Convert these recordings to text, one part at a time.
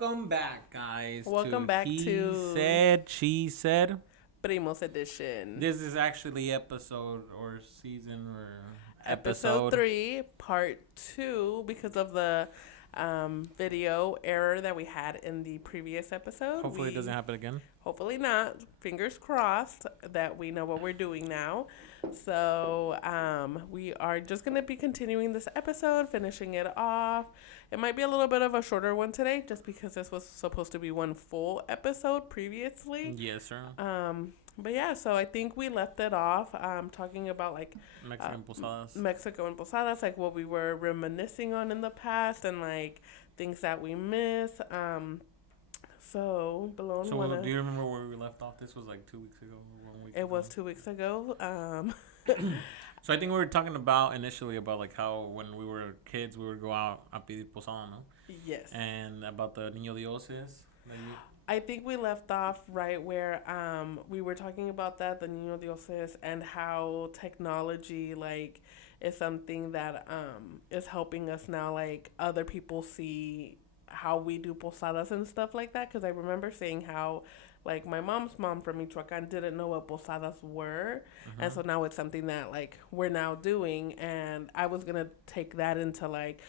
Welcome back, guys. Welcome to back He to Said, She Said. Primos Edition. This is actually episode or season or Episode 3, Part 2, because of the video error that we had in the previous episode. Hopefully, it doesn't happen again. Hopefully not. Fingers crossed that we know what we're doing now. So we are just going to be continuing this episode, finishing it off. It might be a little bit of a shorter one today, just because this was supposed to be one full episode previously. Yes, sir. But yeah, so I think we left it off talking about like Mexican posadas. Mexico and posadas, like what we were reminiscing on in the past and like things that we miss. So, Balone, So, do you remember where we left off? This was like 2 weeks ago or 1 week ago. It was 2 weeks ago. So, I think we were talking about initially about like how when we were kids, we would go out a pedir posada, no? Yes. And about the Niño Dioses. I think we left off right where we were talking about that, the Niño Dioses, and how technology like is something that is helping us now. Like other people see how we do posadas and stuff like that. Because I remember saying how like my mom's mom from Michoacan didn't know what posadas were, and so now it's something that like we're now doing. And I was gonna take that into like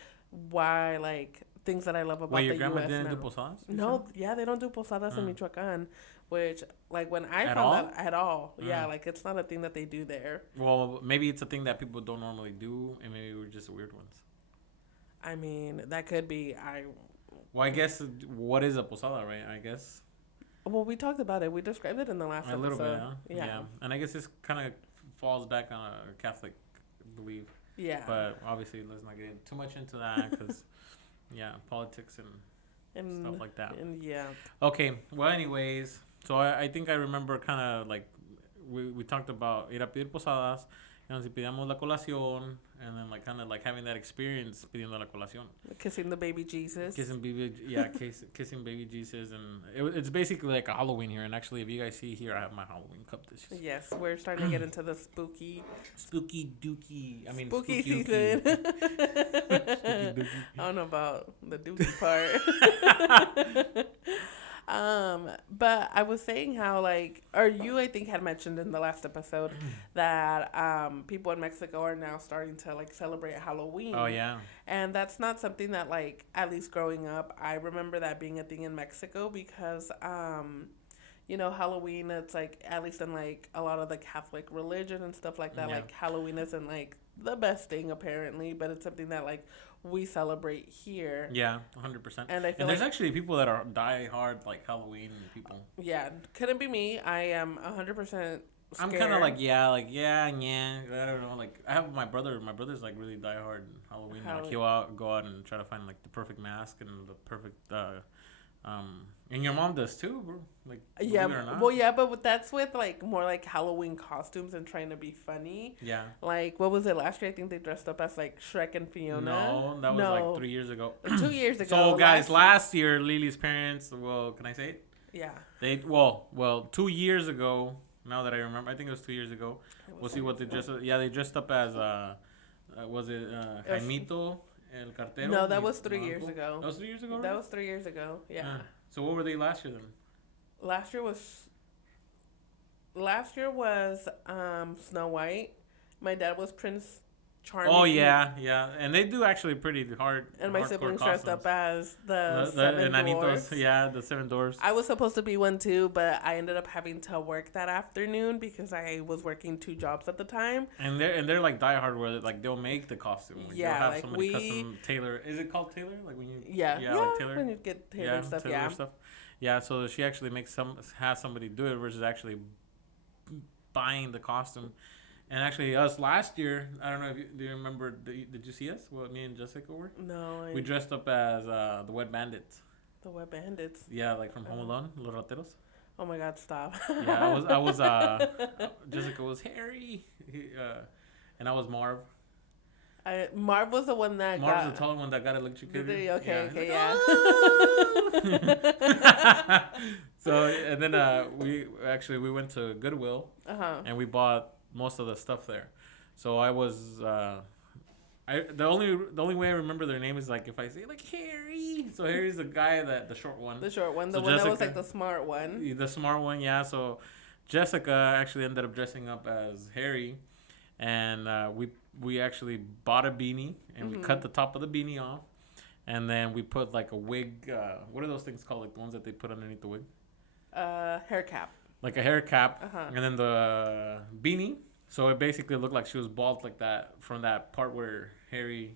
why like things that I love about Wait, your the grandma U.S. didn't now. do posadas? No, yeah, they don't do posadas in Michoacan, which, like, when I At found all? that at all, yeah, like, it's not a thing that they do there. Well, maybe it's a thing that people don't normally do, and maybe we're just weird ones. I mean, that could be, Well, I guess, what is a posada, right? I guess. well, we talked about it. We described it in the last A episode. little bit, huh? Yeah. And I guess this kind of falls back on a Catholic belief. Yeah. But obviously, let's not get too much into that because, yeah, politics and stuff like that. And yeah. Okay. Well, anyways, so I think I remember kind of like we talked about ir a pedir posadas, and si pedíamos la colación, and then like kind of like having that experience pidiendo la colación. Kissing the baby Jesus. Kissing baby Jesus, and it's basically like a Halloween here. And actually, if you guys see here, I have my Halloween cup. This is Yes, we're starting to get into the spooky dookie. I mean, spooky spooky season. dookie. I don't know about the dookie part. But I was saying how like, or you I think had mentioned in the last episode that people in Mexico are now starting to like celebrate Halloween. Oh yeah. And that's not something that like, at least growing up, I remember that being a thing in Mexico because you know, Halloween, it's like, at least in like a lot of the Catholic religion and stuff like that, Yeah. like Halloween isn't like the best thing apparently, but it's something that like we celebrate here. Yeah, 100%. And I feel And there's like, actually people that are die hard like Halloween people. yeah, couldn't be me. I am 100% scared. I'm kind of like yeah. I don't know. Like I have my brother. My brother's like really die hard Halloween. Like he'll go out and try to find like the perfect mask and the perfect. And your mom does too, bro. Like yeah, believe it or not. well, yeah, but that's with like more like Halloween costumes and trying to be funny. Yeah. Like what was it last year? I think they dressed up as like Shrek and Fiona. No, that was like 3 years ago. 2 years ago. So guys, last year Lily's parents. Well, can I say it? Yeah. They well 2 years ago. Now that I remember, I think it was 2 years ago. We'll see what they dressed. Yeah, they dressed up as was it Jaimito El Cartero? No, that was 3 years ago. That was 3 years ago. That was 3 years ago. Yeah. So what were they last year then? Last year was Snow White. My dad was Prince Charming. Oh yeah, and they do actually pretty hard. And my siblings dressed up as the seven seven enanitos. dwarfs. Yeah, the seven dwarfs. I was supposed to be one too, but I ended up having to work that afternoon because I was working 2 jobs at the time. And they're like die hard where like they'll make the costume. Like, Yeah, they'll have like somebody custom tailor. Is it called tailor? Like when you like tailor. When you get tailored stuff, tailor stuff. Yeah, so she actually has somebody do it versus actually buying the costume. And actually, us last year, I don't know if do you remember? Did you see us? What me and Jessica were? No. We dressed up as the Wet Bandits. The Wet Bandits. Yeah, like from Home Alone, Los Rateros. Oh my God! Stop. Yeah, I was. Jessica was Harry, and I was Marv. Marv was the one that Marv's got. the tall one that got electrocuted. Okay, yeah. So and then we went to Goodwill. Uh-huh. And we bought most of the stuff there. So I the only way I remember their name is like if I say like Harry. So Harry's the guy the short one. The short one, so the one Jessica, that was like the smart one. The smart one, yeah. So Jessica actually ended up dressing up as Harry, and we actually bought a beanie and we cut the top of the beanie off, and then we put like a wig. What are those things called? Like the ones that they put underneath the wig? Hair cap. Like a hair cap, and then the beanie. So it basically looked like she was bald like that from that part where Harry.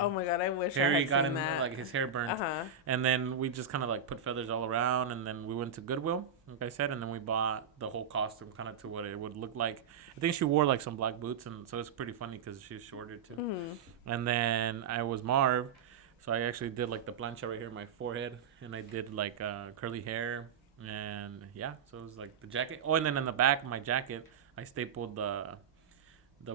Oh my god, I wish Harry I had got seen in that. like his hair burned, and then we just kind of like put feathers all around, and then we went to Goodwill, like I said, and then we bought the whole costume kind of to what it would look like. I think she wore like some black boots, and so it's pretty funny because she's shorter too. And then I was Marv, so I actually did like the plancha right here in my forehead, and I did like curly hair, and yeah, so it was like the jacket. Oh, and then in the back of my jacket, I stapled the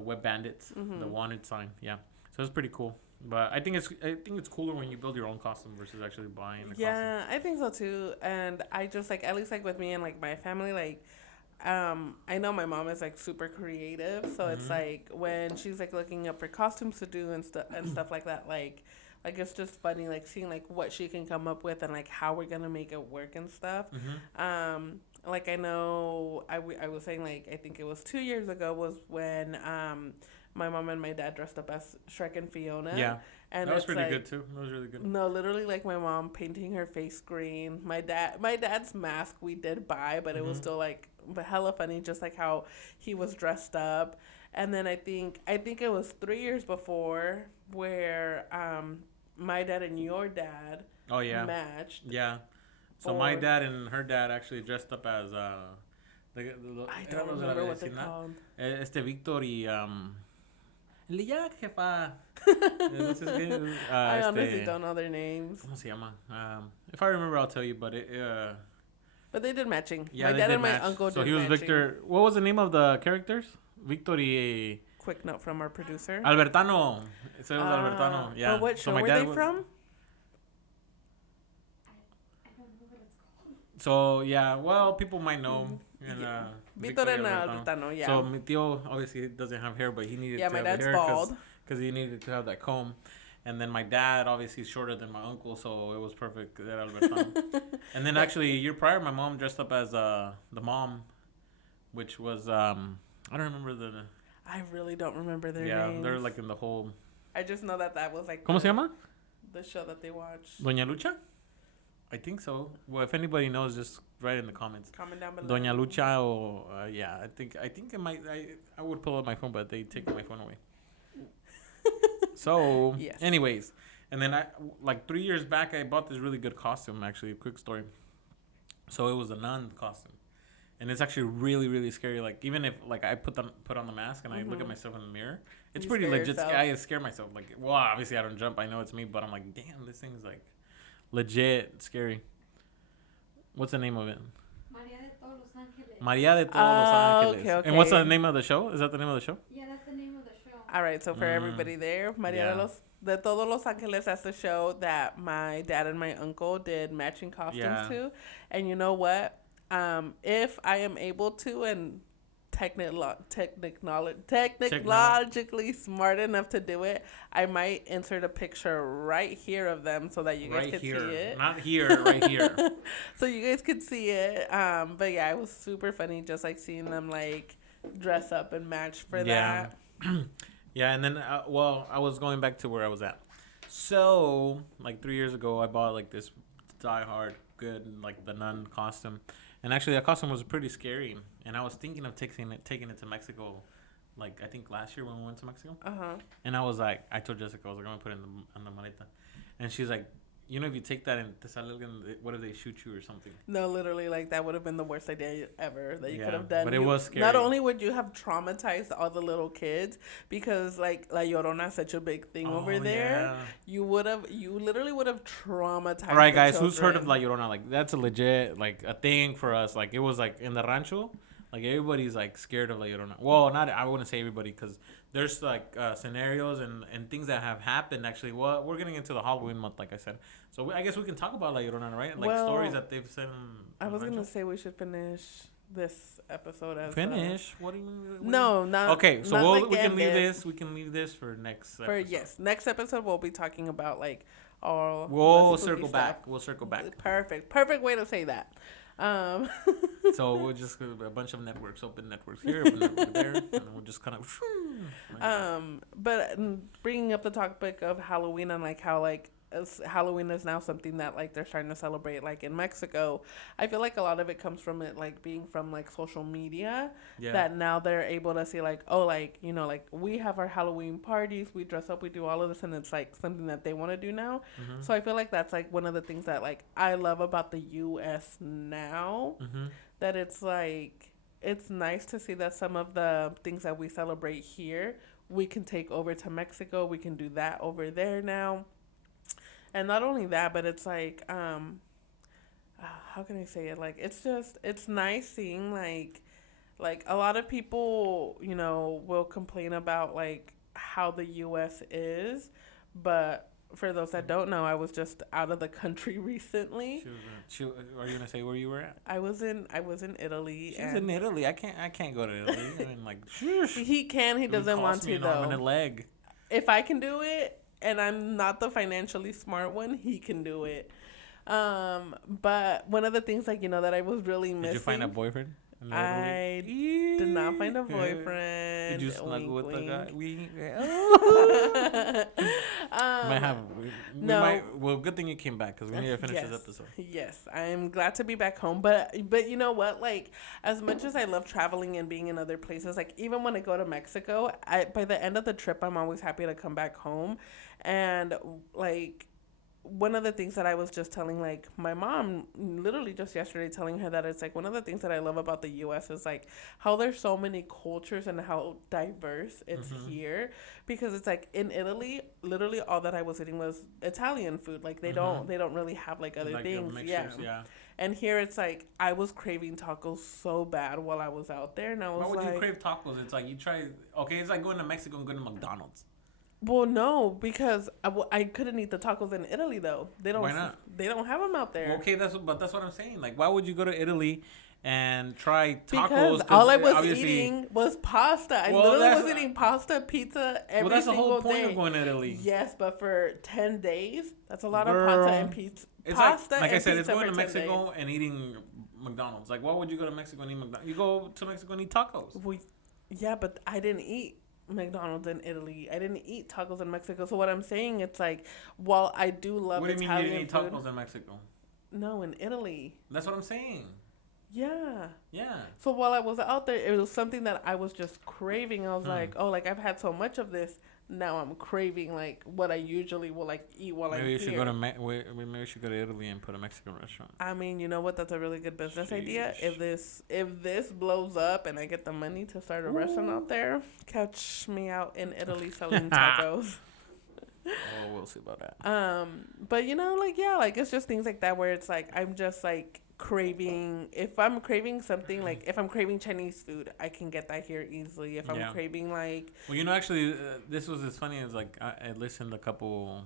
Web Bandits, the wanted sign. Yeah, so it's pretty cool. But I think it's cooler when you build your own costume versus actually buying a costume. I think so too. And I just like, at least like with me and like my family, like I know my mom is like super creative, so it's like when she's like looking up for costumes to do and stuff like that, like it's just funny like seeing like what she can come up with and like how we're gonna make it work and stuff. Like I know I was saying like I think it was 2 years ago was when my mom and my dad dressed up as Shrek and Fiona. Yeah. And that was pretty like, good too. That was really good. No, literally like my mom painting her face green. My dad's mask we did buy, but it was still like hella funny just like how he was dressed up. And then I think it was 3 years before where my dad and your dad matched. Yeah. So my dad and her dad actually dressed up as I don't remember what they're called. Victor y ya, jefa. I honestly don't know their names. ¿Cómo se llama? If I remember, I'll tell you. But but they did matching. Yeah, my dad and my uncle did matching. So he was Victor. What was the name of the characters? Victor y... Quick note from our producer. Albertano. So it was Albertano. Yeah. Well, what show were they from? So yeah, well, people might know. And, Victor and Albertano, yeah. So mi tío obviously doesn't have hair, but he needed to have hair. Yeah, my dad's bald. Because he needed to have that comb. And then my dad obviously is shorter than my uncle, so it was perfect at Albertano. And then actually a year prior, my mom dressed up as the mom, which was I don't remember the. I really don't remember their names. Yeah, they're like in the whole. I just know that was like. ¿Cómo se llama? The show that they watched. Doña Lucha. I think so. Well, if anybody knows, just write in the comments. Comment down below. Doña Lucha or yeah, I think it might. I would pull up my phone, but they take my phone away. So, yes. Anyways, and then like 3 years back, I bought this really good costume. Actually, a quick story. So it was a nun costume, and it's actually really, really scary. Like even if like I put on the mask and I look at myself in the mirror, it's pretty legit. I scare myself. Like, well, obviously I don't jump. I know it's me, but I'm like, damn, this thing's like. Legit scary. What's the name of it? Maria de todos los ángeles. Maria de todos los ángeles. Okay. And what's the name of the show? Is that the name of the show? Yeah, that's the name of the show. All right, so for everybody there, Maria de todos los ángeles, that's the show that my dad and my uncle did matching costumes to. And you know what? If I am able to and technologically smart enough to do it, I might insert a picture right here of them so that you guys can see it. Not here, right here. So you guys could see it. But yeah, it was super funny just like seeing them like dress up and match for that. Yeah, and then I was going back to where I was at. So like 3 years ago, I bought like this diehard good like the nun costume. And actually, that costume was pretty scary. And I was thinking of taking it to Mexico, like I think last year when we went to Mexico. And I was like, I told Jessica, I was like, I'm gonna put it in the maleta. And she's like, you know, if you take that and what if they shoot you or something? No, literally, like that would have been the worst idea ever that you could have done. But it was scary. Not only would you have traumatized all the little kids because like La Llorona is such a big thing over there, you literally would have traumatized. All right, guys, children. Who's heard of La Llorona? Like that's a legit like a thing for us. Like it was like in the rancho. Like everybody's like scared of La Llorona. Well, I wouldn't say everybody because there's like scenarios and things that have happened actually. Well, we're getting into the Halloween month, like I said. So I guess we can talk about La Llorona, right? Like stories that they've said. I was gonna say we should finish this episode as Finish. What do you mean? No, not Okay, so not like we can leave ended. this. We can leave this for next. For Episode. yes, next episode we'll be talking about like all. We'll the spooky circle stuff. back. We'll circle back. Perfect way to say that. So we'll just a bunch of networks, open networks here, open network there, and we'll just kind of. But bringing up the topic of Halloween and like how like Halloween is now something that like they're starting to celebrate like in Mexico. I feel like a lot of it comes from it like being from like social media. Yeah. That now they're able to see like, oh, like, you know, like we have our Halloween parties, we dress up, we do all of this, and it's like something that they want to do now. Mm-hmm. So I feel like that's like one of the things that like I love about the US now. Mm-hmm. That it's like it's nice to see that some of the things that we celebrate here we can take over to Mexico. We can do that over there now. And not only that, but it's like how can I say it? Like it's nice seeing like a lot of people, you know, will complain about like how the US is, but for those that don't know, I was just out of the country recently. Are you gonna say where you were at? I was in Italy. She's in Italy. I can't go to Italy. I mean, like he can. He doesn't want to though. Arm and a leg. If I can do it, and I'm not the financially smart one, he can do it. But one of the things like that I was really missing. Did you find a boyfriend? I did not find a boyfriend. Did you snuggle with the guy? Might have. No. Well, good thing you came back because we need to finish this episode. Yes, I'm glad to be back home. But you know what? Like, as much as I love traveling and being in other places, like even when I go to Mexico, by the end of the trip, I'm always happy to come back home, and like. One of the things that I was just telling, like, my mom, literally just yesterday, telling her that it's, like, one of the things that I love about the U.S. is, like, how there's so many cultures and how diverse it's here. Because it's, like, in Italy, literally all that I was eating was Italian food. Like, they don't really have, like, other things. Mixtures, yeah. And here it's, like, I was craving tacos so bad while I was out there. And I was Why would like, you crave tacos? It's like you try... Okay, it's like going to Mexico and going to McDonald's. Well, no, because I couldn't eat the tacos in Italy though. They don't. Why not? They don't have them out there. Okay, that's what I'm saying. Like, why would you go to Italy and try tacos? Because all I was eating was pasta. I literally was eating pasta, pizza every single day. Well, that's the whole point of going to Italy. Yes, but for 10 days, that's a lot of pasta and pizza. It's like I said, it's going to Mexico and eating McDonald's. Like, why would you go to Mexico and eat McDonald's? You go to Mexico and eat tacos. Well, yeah, but I didn't eat McDonald's in Italy. I didn't eat tacos in Mexico. So what I'm saying, it's like, while I do love Italian food. What do you mean you didn't eat tacos in Mexico? No, in Italy. That's what I'm saying. Yeah. Yeah. So while I was out there, it was something that I was just craving. I was like, oh, like I've had so much of this. Now I'm craving like what I usually will like eat while I'm here. Maybe we should go to Italy and put a Mexican restaurant. I mean, you know what? That's a really good business idea. If this blows up and I get the money to start a restaurant out there, catch me out in Italy selling tacos. Oh, we'll see about that. But like it's just things like that where it's like I'm just like craving. If I'm craving something, like if I'm craving Chinese food, I can get that here easily. If I'm craving like, well, actually, this was as funny as like I listened a couple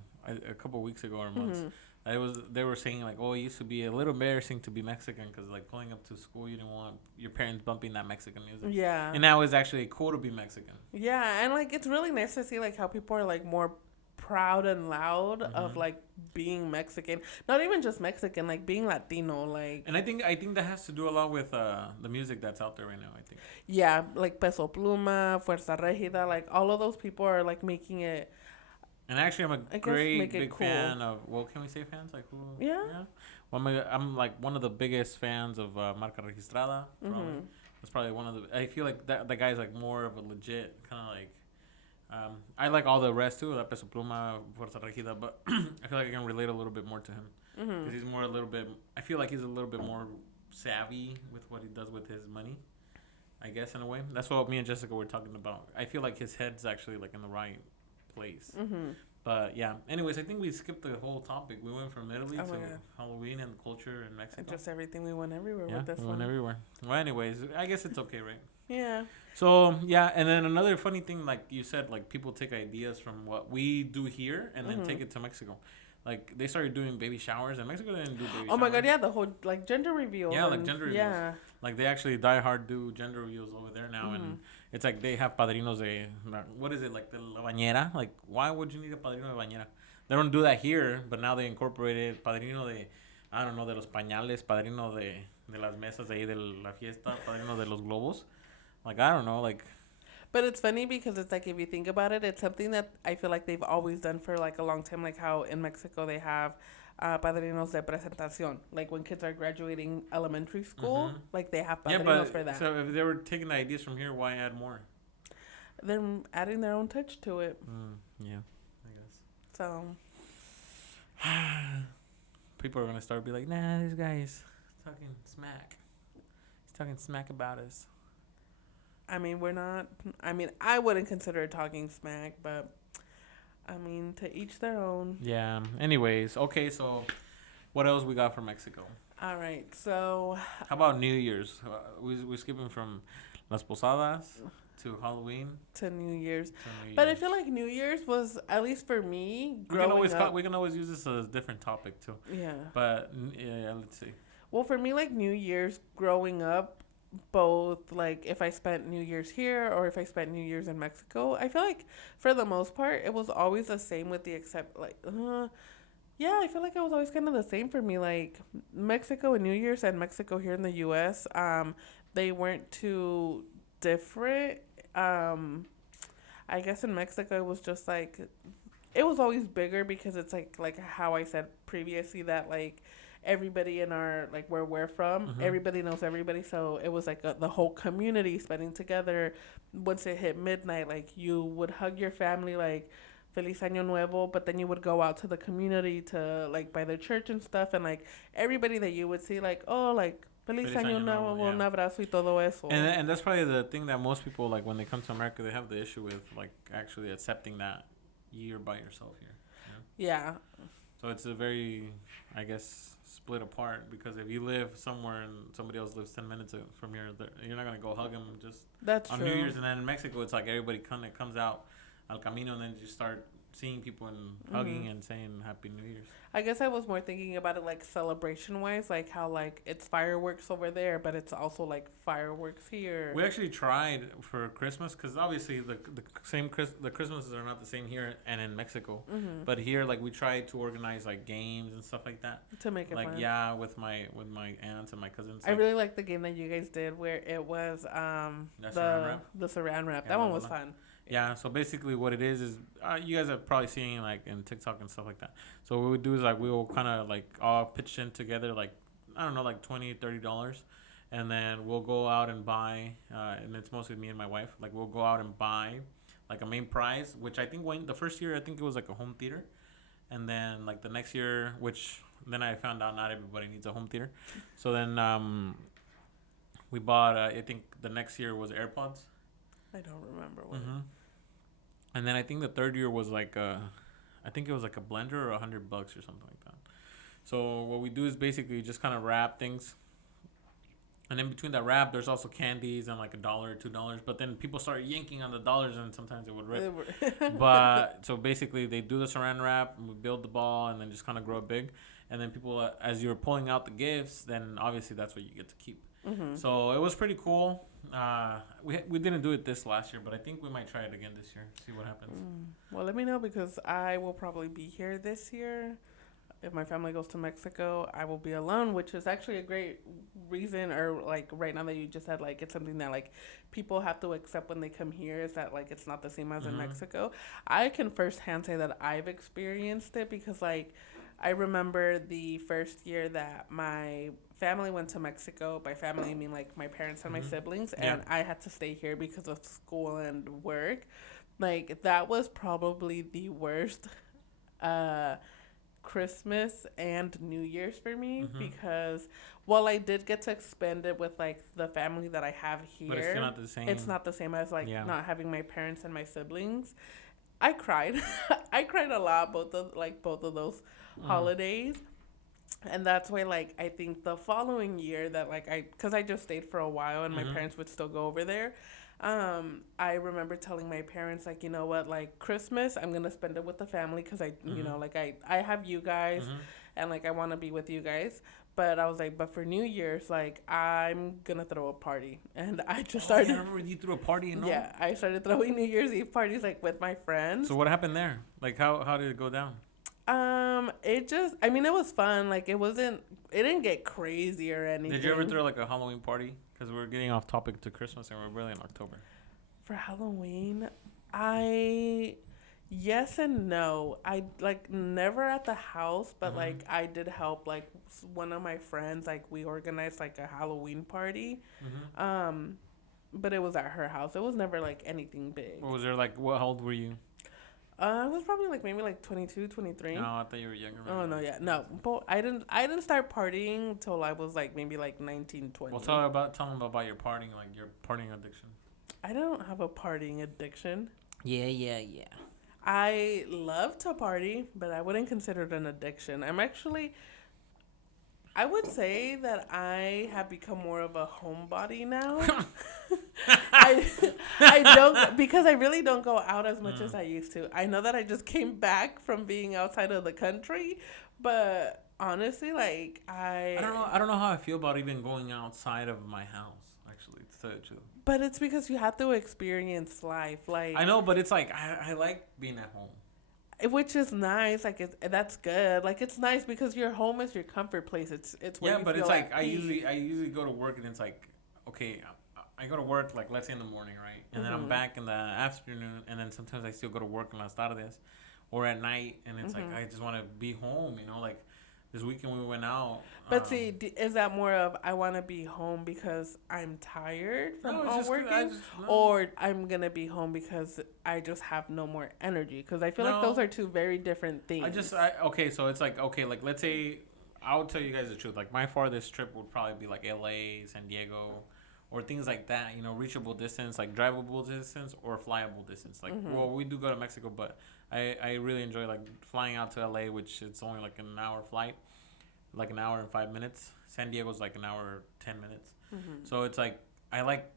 weeks ago or months. They were saying like, oh, it used to be a little embarrassing to be Mexican because like pulling up to school, you didn't want your parents bumping that Mexican music. Yeah. And now it's actually cool to be Mexican. Yeah, and like it's really nice to see like how people are like more proud and loud of like being Mexican, not even just Mexican, like being Latino, like. And I think that has to do a lot with the music that's out there right now. I think. Yeah, like Peso Pluma, Fuerza Regida, like all of those people are like making it. And actually, I'm a big fan of. Well, can we say fans? Like who? Yeah. Well, I'm like one of the biggest fans of Marca Registrada. Probably. That's probably one of the. I feel like that guy's like more of a legit kind of like. I like all the rest too, like Peso Pluma, Fuerza Regida, but I feel like I can relate a little bit more to him because he's more a little bit. I feel like he's a little bit more savvy with what he does with his money. I guess in a way, that's what me and Jessica were talking about. I feel like his head's actually like in the right place. But yeah. Anyways, I think we skipped the whole topic. We went from Italy to Halloween and culture in Mexico. Just everything. We went everywhere with this one. We went everywhere. Well, anyways, I guess it's okay, right? Yeah. So yeah, and then another funny thing, like you said, like people take ideas from what we do here and then take it to Mexico. like they started doing baby showers, and Mexico didn't do baby showers. Oh my god, yeah, the whole like gender reveal. Yeah, like gender reveals. Yeah. Like they actually die hard do gender reveals over there now, and it's like they have padrinos de what is it, like the la bañera? Like why would you need a padrino de bañera? They don't do that here, but now they incorporated padrino de, I don't know, de los pañales, padrino de las mesas de ahí de la fiesta, padrino de los globos. Like I don't know, like. But it's funny because it's like if you think about it, it's something that I feel like they've always done for like a long time. Like how in Mexico they have padrinos de presentación. Like when kids are graduating elementary school, like they have padrinos for that. So if they were taking the ideas from here, why add more? They're adding their own touch to it. Yeah, I guess. So people are gonna start be like, nah, this guy's talking smack. He's talking smack about us. I mean, we're not. I mean, I wouldn't consider it talking smack, but I mean, to each their own. Yeah. Anyways, okay. So, what else we got from Mexico? All right. So. How about New Year's? We're skipping from Las Posadas to Halloween to New Year's. To New but Year's. I feel like New Year's was, at least for me, growing up. We can always use this as a different topic too. Yeah. But yeah, let's see. Well, for me, like New Year's growing up, both like if I spent New Year's here or if I spent New Year's in Mexico, I feel like for the most part it was always the same, with the except like yeah, I feel like it was always kind of the same for me. Like Mexico and New Year's and Mexico here in the US, they weren't too different. I guess in Mexico it was just like it was always bigger because it's like how I said previously that like everybody in our like where we're from, everybody knows everybody, so it was like the whole community spending together. Once it hit midnight, like you would hug your family like Feliz Año Nuevo, but then you would go out to the community to like by the church and stuff, and like everybody that you would see like, oh, like Feliz Año Nuevo, un abrazo y todo eso. And that's probably the thing that most people, like when they come to America, they have the issue with, like actually accepting that you're by yourself here. You know? Yeah. So it's a very, I guess, split apart, because if you live somewhere and somebody else lives 10 minutes from here, you're not going to go hug them just that's on true. New Year's. And then in Mexico, it's like everybody comes out al camino, and then you start seeing people and hugging and saying Happy New Year's. I guess I was more thinking about it like celebration wise, like how like it's fireworks over there, but it's also like fireworks here. We actually tried for Christmas, because obviously the Christmases are not the same here and in Mexico. But here, like, we tried to organize like games and stuff like that to make it like fun. Yeah, with my aunts and my cousins. I really like the game that you guys did where it was the saran wrap. Yeah, that one was fun. Yeah, so basically what it is you guys are probably seeing like in TikTok and stuff like that. So what we do is like we will kind of like all pitch in together, like I don't know, like $20-$30, and then we'll go out and buy and it's mostly me and my wife, like we'll go out and buy like a main prize, which I think the first year I think it was like a home theater, and then like the next year, which then I found out not everybody needs a home theater, so then we bought I think the next year was AirPods. I don't remember what. And then I think the third year was like I think it was like a blender or $100 or something like that. So what we do is basically just kind of wrap things, and in between that wrap, there's also candies and like $1 or $2. But then people start yanking on the dollars, and sometimes it would rip. But so basically, they do the saran wrap, and we build the ball, and then just kind of grow it big. And then people, as you're pulling out the gifts, then obviously that's what you get to keep. So it was pretty cool. We didn't do it this last year, but I think we might try it again this year. See what happens. Well, let me know, because I will probably be here this year. If my family goes to Mexico, I will be alone, which is actually a great reason, or like right now that you just said, like it's something that like people have to accept when they come here, is that like it's not the same as in Mexico. I can firsthand say that I've experienced it, because like I remember the first year that my family went to Mexico. By family, I mean like my parents and my siblings, and I had to stay here because of school and work. Like that was probably the worst Christmas and New Year's for me, because while I did get to spend it with like the family that I have here, but it's still not the same. It's not the same as like not having my parents and my siblings. I cried. I cried a lot both of those holidays. And that's why, like, I think the following year that, like, because I just stayed for a while and my parents would still go over there, I remember telling my parents, like, you know what, like, Christmas, I'm going to spend it with the family because you know, like, I have you guys and, like, I want to be with you guys. But I was like, but for New Year's, like, I'm going to throw a party. And I just started. I remember you threw a party and all? Yeah, I started throwing New Year's Eve parties, like, with my friends. So what happened there? Like, how did it go down? It just, I mean, it was fun. Like, it didn't get crazy or anything. Did you ever throw, like, a Halloween party? Because we're getting off topic to Christmas and we're really in October. For Halloween, yes and no. I like never at the house, but like I did help. Like one of my friends, like we organized like a Halloween party. But it was at her house. It was never like anything big. What was there like? How old were you? I was probably like maybe like 22, 23. No, I thought you were younger. Oh no, yeah, no. But I didn't start partying till I was like maybe like 19, 20. Well, tell them about your partying, like your partying addiction. I don't have a partying addiction. Yeah. I love to party, but I wouldn't consider it an addiction. I would say that I have become more of a homebody now. I don't, because I really don't go out as much as I used to. I know that I just came back from being outside of the country, but honestly, like I don't know how I feel about even going outside of my house. Actually, to tell you the truth. But it's because you have to experience life. Like I know, but it's like I like being at home, which is nice. Like that's good. Like it's nice because your home is your comfort place. It's where you but feel it's like I peace. usually go to work and it's like okay, I go to work like let's say in the morning, right, and then I'm back in the afternoon, and then sometimes I still go to work in las tardes, or at night, and it's like I just want to be home, you know, like. This weekend we went out. But see, is that more of I want to be home because I'm tired from working, or I'm gonna be home because I just have no more energy? Because I feel like those are two very different things. Okay, so it's like okay, like let's say I'll tell you guys the truth. Like my farthest trip would probably be like LA, San Diego, or things like that. You know, reachable distance, like drivable distance or flyable distance. Like well, we do go to Mexico, but I really enjoy like flying out to LA, which it's only like an hour flight, like an hour and 5 minutes. San Diego's like an hour 10 minutes. So it's like I like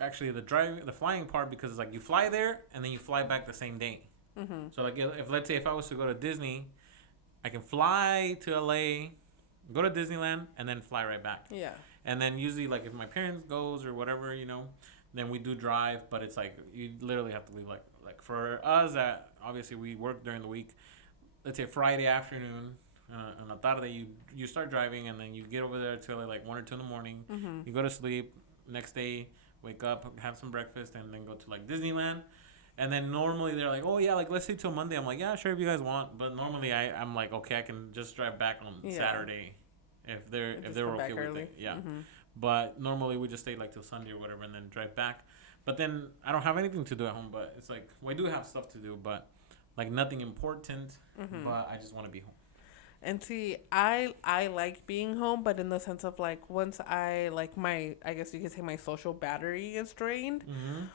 actually the flying part because it's like you fly there and then you fly back the same day. So like if let's say if I was to go to Disney, I can fly to LA, go to Disneyland, and then fly right back. Yeah. And then usually like if my parents goes or whatever, you know, then we do drive, but it's like you literally have to leave like for us that obviously we work during the week. Let's say Friday afternoon, on a tarde you start driving and then you get over there till like 1 or 2 in the morning. You go to sleep. Next day, wake up, have some breakfast, and then go to like Disneyland. And then normally they're like, oh yeah, like let's say till Monday. I'm like, yeah, sure if you guys want. But normally I'm like, okay, I can just drive back on Saturday if they're okay with it. Yeah. But normally we just stay like till Sunday or whatever and then drive back. But then I don't have anything to do at home. But it's like well, I do have stuff to do, but like nothing important. But I just want to be home. And see, I like being home, but in the sense of like once I like I guess you could say my social battery is drained,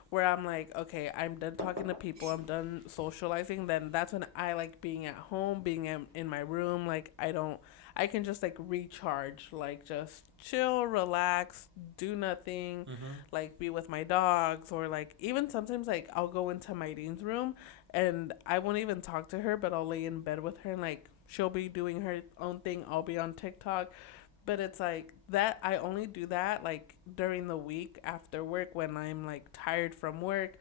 where I'm like, okay, I'm done talking to people, I'm done socializing. Then that's when I like being at home, being in my room. Like I can just like recharge, like just chill, relax, do nothing, like be with my dogs, or like even sometimes like I'll go into my Dean's room and I won't even talk to her, but I'll lay in bed with her and like she'll be doing her own thing, I'll be on TikTok. But it's like that I only do that like during the week after work when I'm like tired from work.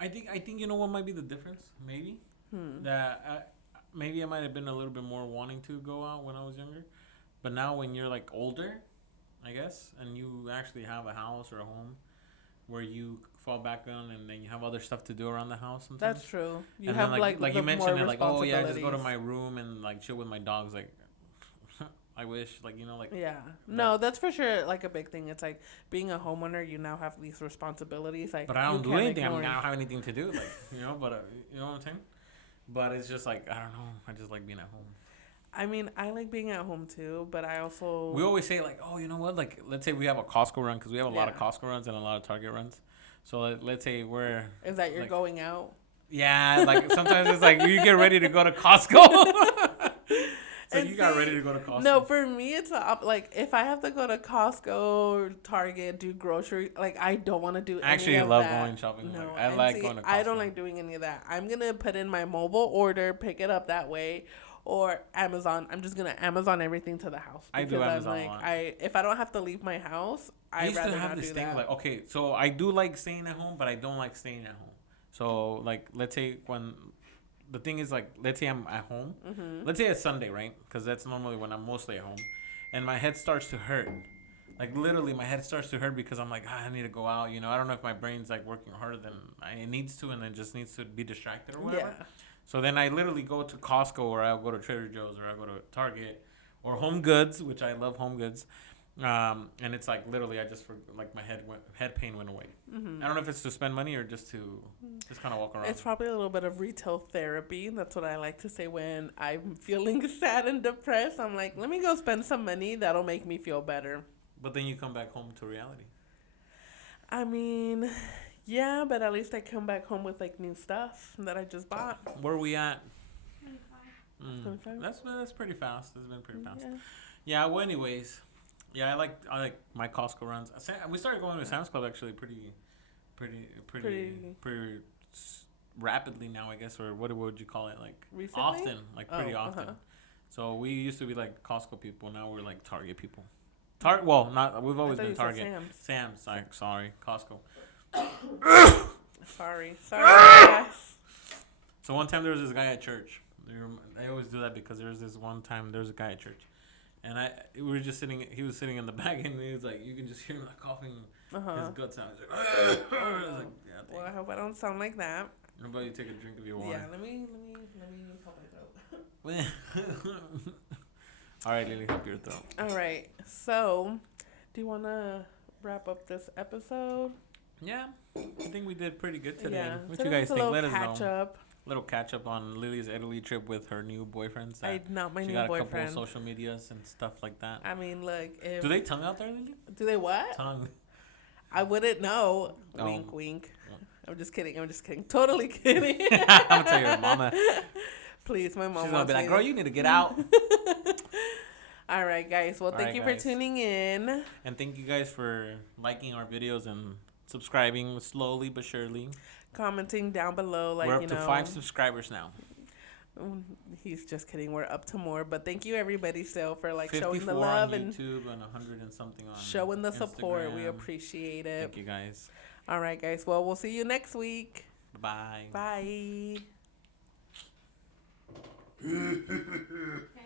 I think you know what might be the difference? Maybe that maybe I might have been a little bit more wanting to go out when I was younger, but now when you're like older, I guess, and you actually have a house or a home where you fall back on, and then you have other stuff to do around the house sometimes. That's true. You and have then, like you mentioned it, like oh yeah, I just go to my room and like chill with my dogs. Like I wish, like you know, like yeah. No, that's for sure. Like a big thing. It's like being a homeowner. You now have these responsibilities. Like, but I don't do anything. I don't have anything to do. Like you know, but you know what I'm saying. But it's just like I don't know. I just like being at home. I mean, I like being at home too, but I also we always say like, oh, you know what? Like, let's say we have a Costco run because we have a lot of Costco runs and a lot of Target runs. So let's say we're is that you're like, going out? Yeah, like sometimes it's like you get ready to go to Costco. So And you got see, ready to go to Costco. No, for me, it's like if I have to go to Costco, Target, do grocery, like I don't want to do. I actually any of love that. going shopping. No, I and like see, going to Costco. I don't like doing any of that. I'm gonna put in my mobile order, pick it up that way, or Amazon. I'm just gonna Amazon everything to the house. I do because Amazon I'm a lot. if I don't have to leave my house, I I'd used to rather have not this do thing that. like, okay, so I do like staying at home, but I don't like staying at home. So like, let's say when the thing is like, let's say I'm at home. Let's say it's Sunday, right? Because that's normally when I'm mostly at home, and my head starts to hurt. Like literally, my head starts to hurt because I'm like, I need to go out. You know, I don't know if my brain's like working harder than it needs to, and then just needs to be distracted or whatever. Yeah. So then I literally go to Costco, or I'll go to Trader Joe's, or I'll go to Target, or Home Goods, which I love Home Goods. And it's like literally, I just like my head pain went away. I don't know if it's to spend money or just to just kind of walk around. It's probably a little bit of retail therapy. That's what I like to say when I'm feeling sad and depressed. I'm like, let me go spend some money. That'll make me feel better. But then you come back home to reality. I mean, yeah, but at least I come back home with like new stuff that I just bought. Where are we at? 25? That's pretty fast. That's been pretty fast. Yeah. Yeah. Well, anyways, yeah, I like my Costco runs. We started going to Sam's Club actually pretty rapidly now, I guess, or what would you call it? Like Recently? often, like pretty Oh, often. uh-huh. So we used to be like Costco people. Now we're like Target people. Well, not we've always I thought been you said Target. Sam's. Sam's. Sorry, Costco. Sorry, guys. So one time there was this guy at church. I always do that because there was this one time there was a guy at church, and we were just sitting. He was sitting in the back, and he was like, you can just hear him like coughing his guts out. He's like, I was like, yeah, Well, I hope I don't sound like that. how about you take a drink of your water? Yeah, let me help my throat. All right, Lily, help your throat. All right. So, do you want to wrap up this episode? Yeah, I think we did pretty good today. Yeah. What Today you guys was a think? little Let us catch know. up. Little catch up on Lily's Italy trip with her new boyfriends. Not my she new got a boyfriend. couple of social medias and stuff like that. I mean, look. If, Do they tongue out there, Lily? Do they what? Tongue. I wouldn't know. Oh. Wink, wink. I'm just kidding. Totally kidding. I'm gonna tell your mama. Please, my mom. She's gonna wants be like, me "Girl, to- you need to get out." All right, guys. Well, thank you for tuning in. And thank you guys for liking our videos and subscribing slowly but surely. Commenting down below, like, We're up to 5 subscribers now. He's just kidding. We're up to more, but thank you everybody still for like 54 showing the love on and YouTube and 100 and something on showing the support. We Instagram. appreciate it. Thank you guys. All right, guys. Well, we'll see you next week. Bye. Bye. Okay.